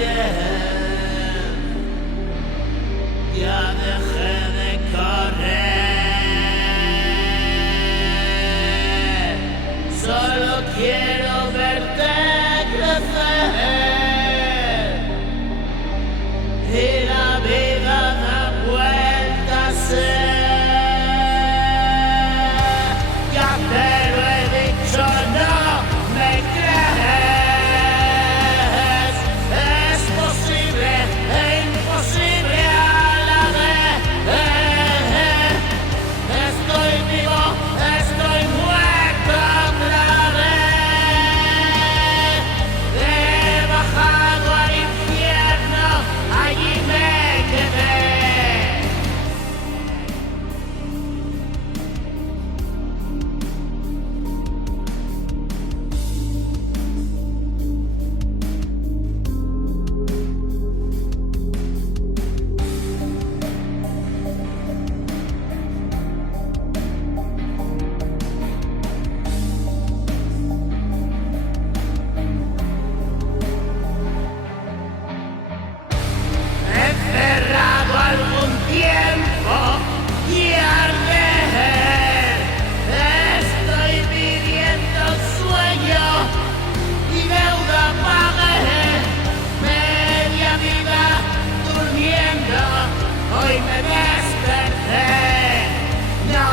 bien, ya dejé de correr, solo quiero verte crecer y la vida da vueltas. Ya te lo he dicho, no me crees. Es posible e imposible a la vez. Estoy vivo, estoy muerto otra vez. He bajado al infierno, allí me quedé. Encerrado algún tiempo y arder, estoy viviendo un sueño y deuda pagué, media vida durmiendo, hoy me desperté, no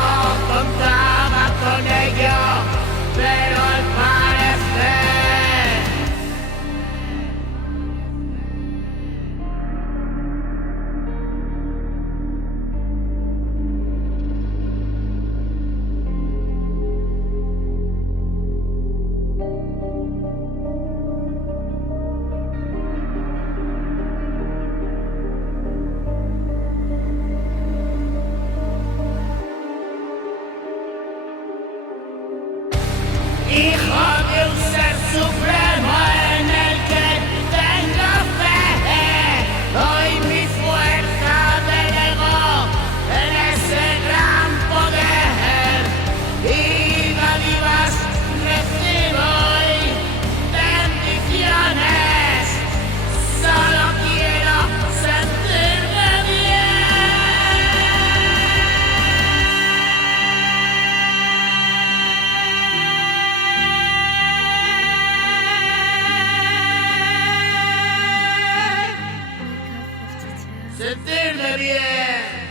contaba con ello, pero al parecer hijo de un ser supremo en el que tengo fe. Hoy mi fuerza delegó en ese gran poder y dádivas recibo y bendiciones. Solo quiero sentirme bien. Sentirme bien.